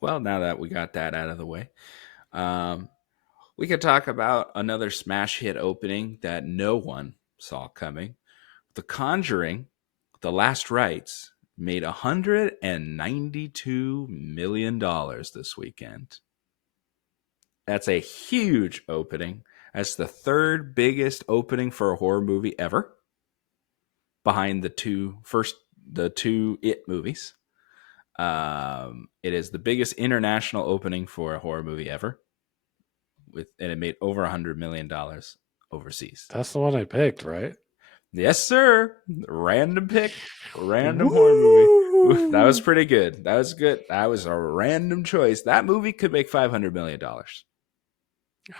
Well, now that we got that out of the way, um, we could talk about another smash hit opening that no one saw coming. The Conjuring, The Last Rites, made $192 million this weekend. That's a huge opening. That's the third biggest opening for a horror movie ever, behind the two It movies. It is the biggest international opening for a horror movie ever, and it made over $100 million overseas. That's the one I picked, right? Yes, sir. Random pick, random horror movie. That was Woo! pretty good. That was good. That was a random choice. That movie could make $500 million.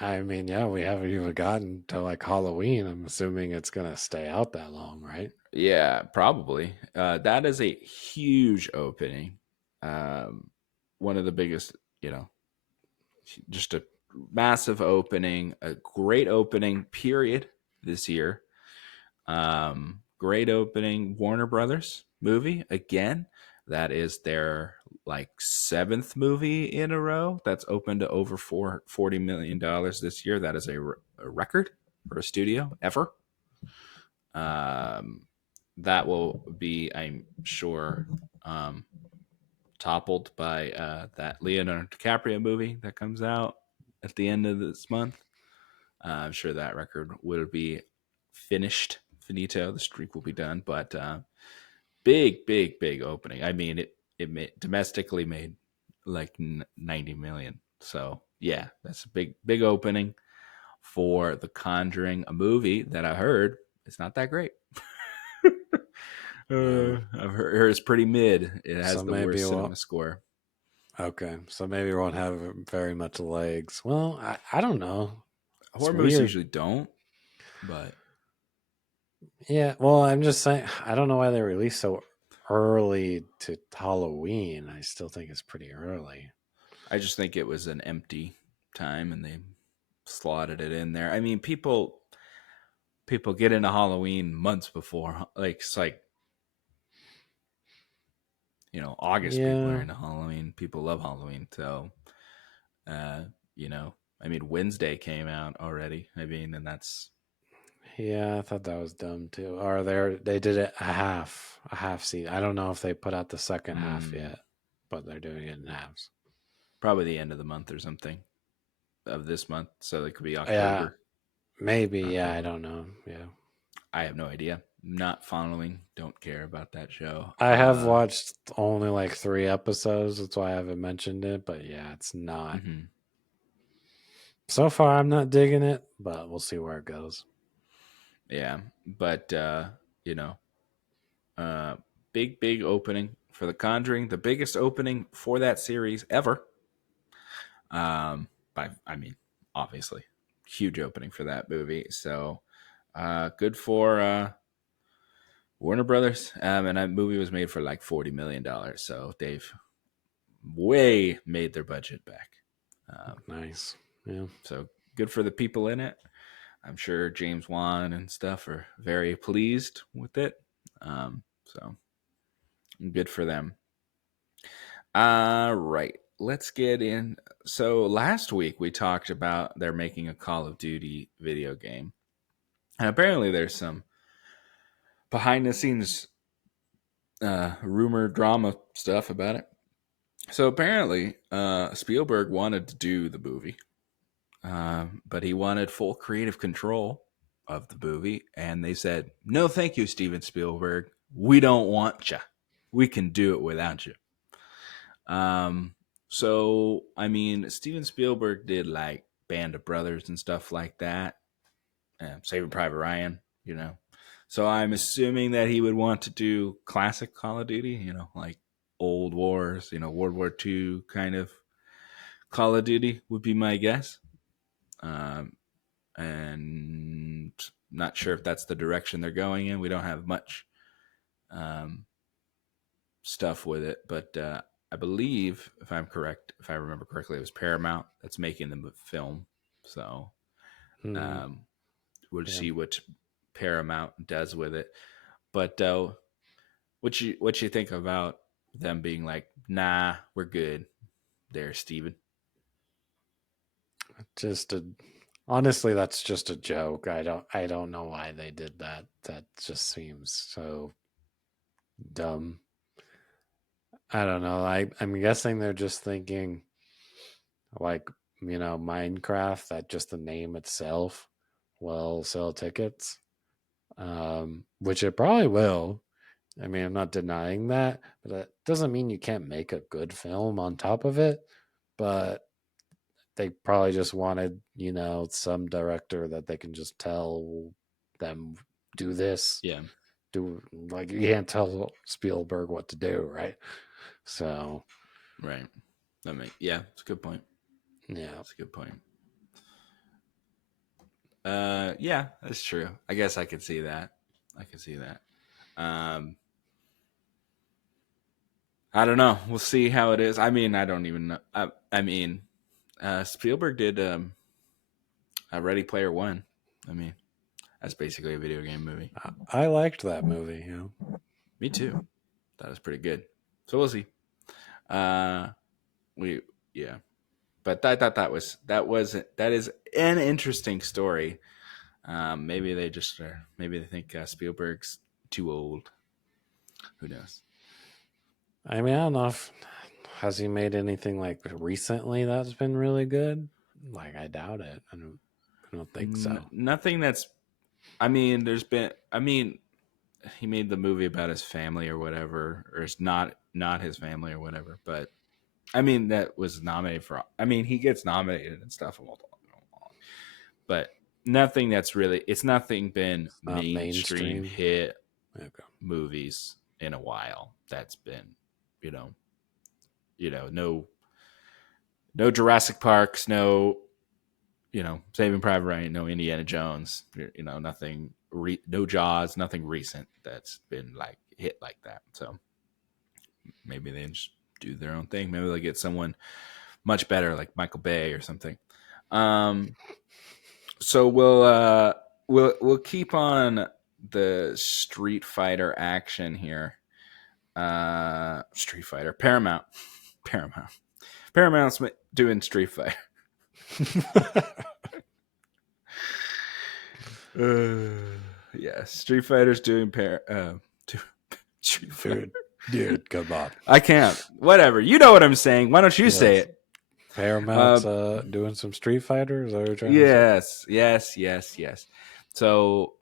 I mean, yeah, we haven't even gotten to like Halloween. I'm assuming it's gonna stay out that long, right? Yeah, probably. That is a huge opening. Um, One of the biggest, you know, just a massive opening, a great opening period this year. Great opening. Warner Brothers movie again. That is their like seventh movie in a row that's opened to over $40 million this year. That is a record for a studio ever. Um, that will be, I'm sure, um, toppled by that Leonardo DiCaprio movie that comes out at the end of this month. I'm sure that record will be finished, finito. The streak will be done, but big, big, big opening. I mean, domestically made like 90 million. So yeah, that's a big, big opening for The Conjuring, a movie that I heard it's not that great. Yeah. I've heard it's pretty mid. It So has the maybe worst we'll cinema score. okay. So maybe it won't have very much legs. Well, I don't know. It's Horror movies weird. usually don't, but Yeah. Well, I'm just saying. I don't know why they released so early to Halloween. I still think it's pretty early. I just think it was an empty time and they slotted it in there. I mean, people get into Halloween months before. Like it's like, August people are Yeah. into Halloween. People love Halloween. So, uh, you know, I mean, Wednesday came out already. I mean, and that's Yeah, I thought that was dumb too. Or they did it a half season. I don't know if they put out the second half mm, yet, but they're doing it in halves. probably the end of the month or something of this month. So it could be Yeah, October. maybe. Yeah, I October. don't know. Yeah, I have no idea. Not following. Don't care about that show. I have watched only like 3 episodes. That's why I haven't mentioned it. But yeah, it's not. Mhm. So far, I'm not digging it, but we'll see where it goes. Yeah, but you know, uh, big big opening for The Conjuring, the biggest opening for that series ever. By I mean, obviously, huge opening for that movie. So, good for Warner Brothers. And that movie was made for like $40 million. So they've way made their budget back. Um, Nice. Yeah. so good for the people in it. I'm sure James Wan and stuff are very pleased with it. So good for them. Right. Let's get in. So last week we talked about they're making a Call of Duty video game. And apparently there's some behind the scenes rumor drama stuff about it. So apparently Spielberg wanted to do the movie, but he wanted full creative control of the movie. And they said, no, thank you, Steven Spielberg. We don't want you. We can do it without you. Um, so I mean, Steven Spielberg did like Band of Brothers and stuff like that, Saving Private Ryan, you know. So I'm assuming that he would want to do classic Call of Duty, like old wars, World War II kind of Call of Duty would be my guess. Um, and not sure if that's the direction they're going in. We don't have much um, stuff with it, but I believe, if I'm correct, if I remember correctly, it was Paramount that's making the film. So Hmm. um, we'll Yeah. see what Paramount does with it. But what you think about them being like, nah, we're good. there, Steven. Just a honestly, that's just a joke. I don't know why they did that. That just seems so dumb. I don't know. I'm guessing they're just thinking like, Minecraft, that just the name itself will sell tickets. Which it probably will. I mean, I'm not denying that, but that doesn't mean you can't make a good film on top of it. But they probably just wanted, some director that they can just tell them do this, Yeah, do like you can't tell Spielberg what to do, right? So right. Yeah, it's a good point. yeah, It's a good point. Yeah, that's true. I guess I could see that. I could see that. Um, I don't know. We'll see how it is. I mean, I don't even know. I mean, Spielberg did a Ready Player One. I mean, that's basically a video game movie. I liked that movie. Me too. That was pretty good. So we'll see. Uh, we yeah, but I thought that is an interesting story. Maybe they just maybe they think Spielberg's too old. Who knows? I mean, I don't know if has he made anything like recently that's been really good. Like, I doubt it. I don't think so. Nothing that's. I mean, there's been. I mean, he made the movie about his family or whatever, or it's not his family or whatever. But I mean, that was nominated for. I mean, he gets nominated and stuff, but nothing that's really. It's nothing been It's not mainstream mainstream. hit Okay. movies in a while. That's been, you know, no Jurassic Parks, no Saving Private Ryan, no Indiana Jones, nothing, no Jaws, nothing recent that's been like hit like that. So maybe they just do their own thing. Maybe they'll get someone much better like Michael Bay or something. Um, so we'll keep on the Street Fighter action here. Street Fighter, Paramount, Paramount's doing Street Fighter. Uh, yeah, Street Fighter's doing Street Fighter. dude, dude, come on. I can't. Whatever. You know what I'm saying. Why don't you say Yes, it? Paramount's Uh, doing some Street Fighter. Is that what you're trying to say? yes. So,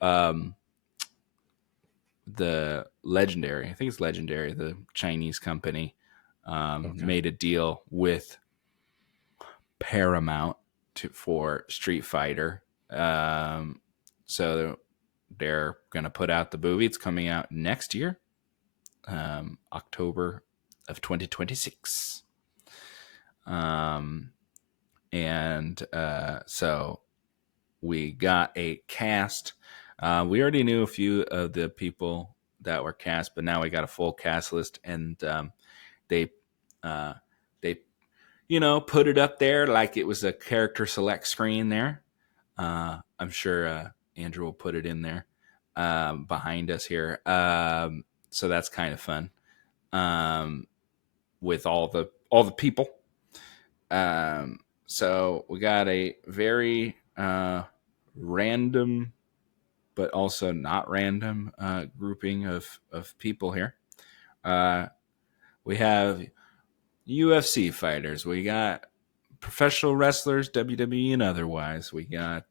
the Legendary, I think it's Legendary, the Chinese company, Okay. made a deal with Paramount for Street Fighter. So they're gonna put out the movie. It's coming out next year, October of 2026. Um, and so we got a cast. We already knew a few of the people that were cast, but now we got a full cast list, and they uh, they put it up there like it was a character select screen there. I'm sure Andrew will put it in there behind us here. So that's kind of fun with all the people. So we got a very random, but also not random grouping of people here. Uh, we have UFC fighters. We got professional wrestlers, WWE and otherwise. We got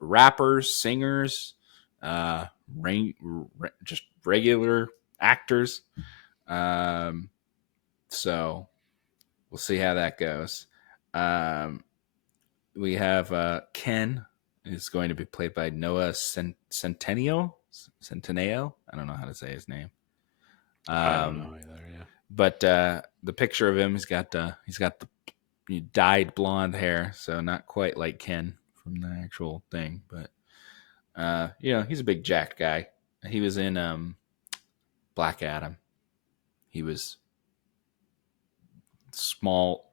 rappers, singers, uh, just regular actors. Um, so we'll see how that goes. Um, we have Ken is going to be played by Noah Centennial. Centennial. I don't know how to say his name. I don't Um, know either. Yeah. but the picture of him, he's got the dyed blonde hair, so not quite like Ken from the actual thing, but he's a big jacked guy. He was in Black Adam. He was small.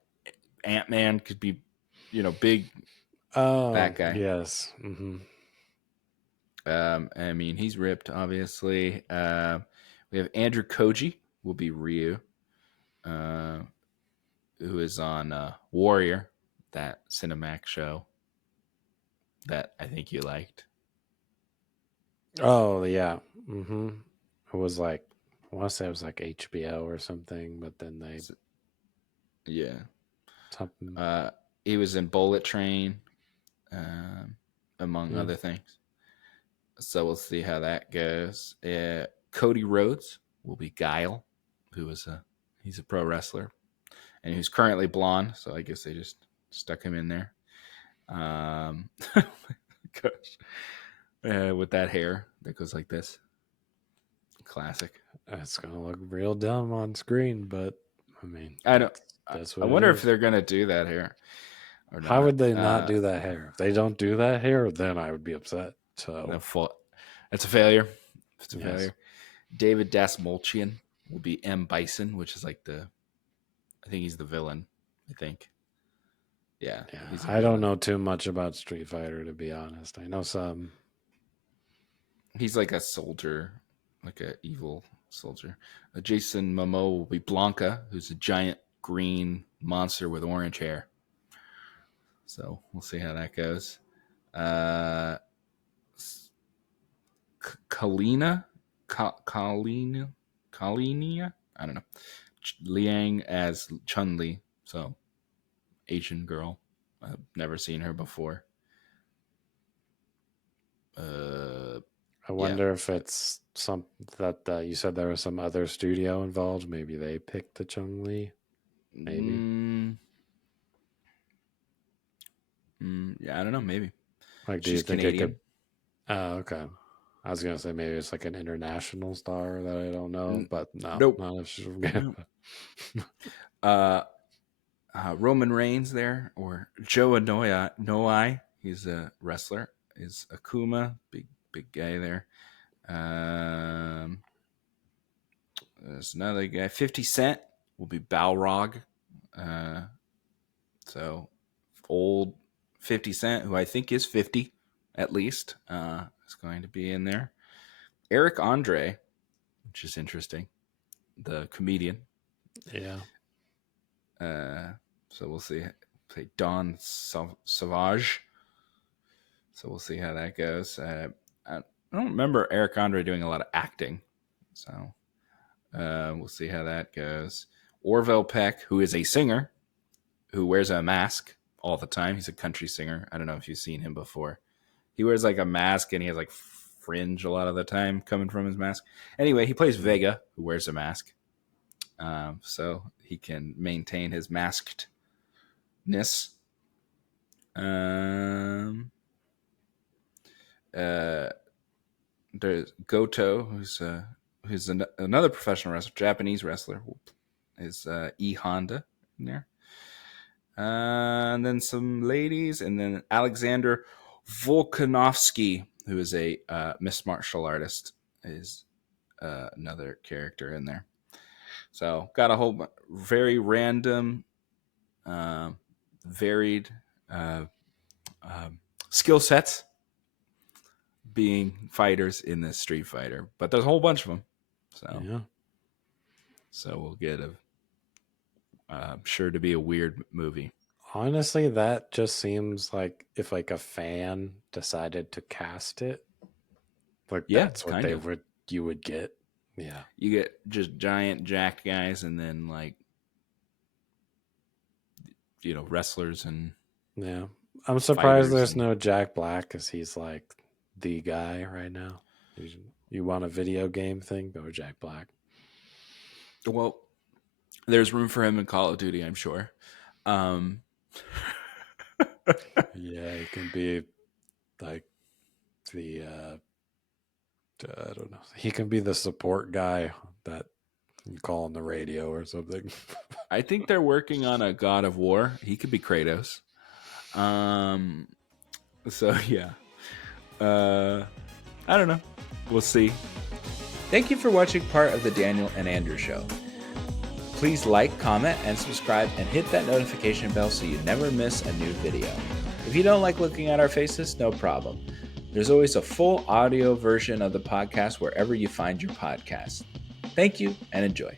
Ant Man could be, big Oh fat guy. yes. Hmm. I mean, he's ripped, obviously. We have Andrew Koji will be Ryu. Uh, who is on Warrior, that Cinemax show that I think you liked. Oh yeah. Mm-hmm. It was like I want to say it was like HBO or something, but then they So, yeah. something. Uh, he was in Bullet Train, um, among Yeah. other things. So we'll see how that goes. Cody Rhodes will be Guile, who is he's a pro wrestler and who's currently blonde. So I guess they just stuck him in there. Gosh, with that hair that goes like this, classic. It's gonna look real dumb on screen, but I mean I don't. that's I what it wonder if is. they're gonna do that here or How not. would they not do that hair? If they don't do that hair, then I would be upset. The So full, It's a failure. It's a yes. failure. David Dasmolchian will be M Bison, which is like I think he's the villain. I think. Yeah, Yeah. he's a I don't villain. know too much about Street Fighter to be honest. I know some. He's like a soldier, like a evil soldier. Jason Momoa will be Blanca, who's a giant green monster with orange hair. So we'll see how that goes. Uh, Kalina, Kalina, Kalinia. I don't know. Liang as Chun Li. So Asian girl. I've never seen her before. Uh, I yeah. wonder if it's some that you said there was some other studio involved. Maybe they picked the Chung Li. Maybe. Mm, yeah, I don't know. Maybe Like, do you she's think it Canadian. could? Oh, okay. I was gonna say maybe it's like an international star that I don't know, N- but no, nope. not if she's from Nope. Canada. Uh, Roman Reigns there, or Joe Noai. He's a wrestler. Is Akuma, big guy there. Um, there's another guy. 50 Cent will be Balrog. Uh, so old 50 Cent, who I think is 50 at least, is going to be in there. Eric Andre, which is interesting, the comedian. Yeah. So we'll see. Play Don Savage. So we'll see how that goes. I don't remember Eric Andre doing a lot of acting. So we'll see how that goes. Orville Peck, who is a singer, who wears a mask all the time. He's a country singer. I don't know if you've seen him before. He wears like a mask and he has like fringe a lot of the time coming from his mask. Anyway, he plays Mm. Vega, who wears a mask. So he can maintain his maskedness. Um, uh, there's Goto, who's another professional wrestler, Japanese wrestler, is E Honda in there. And then some ladies, and then Alexander Volkanovsky, who is a Miss Martial Artist, is another character in there. So got a whole very random, uh, varied uh, skill sets being fighters in this Street Fighter, but there's a whole bunch of them. So Yeah. we'll get sure to be a weird movie. Honestly, that just seems like if like a fan decided to cast it, like Yeah, that's what kind they of. would you would get. Yeah. You get just giant jacked guys, and then like wrestlers and Yeah. I'm surprised fighters, there's and no Jack Black because he's like the guy right now. You want a video game thing? Go with Jack Black. well, there's room for him in Call of Duty, I'm sure. Um, Yeah, he can be like the I don't know. He can be the support guy that you call on the radio or something. I think they're working on a God of War. He could be Kratos. Um, so yeah, I don't know. We'll see. Thank you for watching part of the Daniel and Andrew Show. Please like, comment, and subscribe, and hit that notification bell so you never miss a new video. If you don't like looking at our faces, no problem. There's always a full audio version of the podcast wherever you find your podcast. Thank you and enjoy.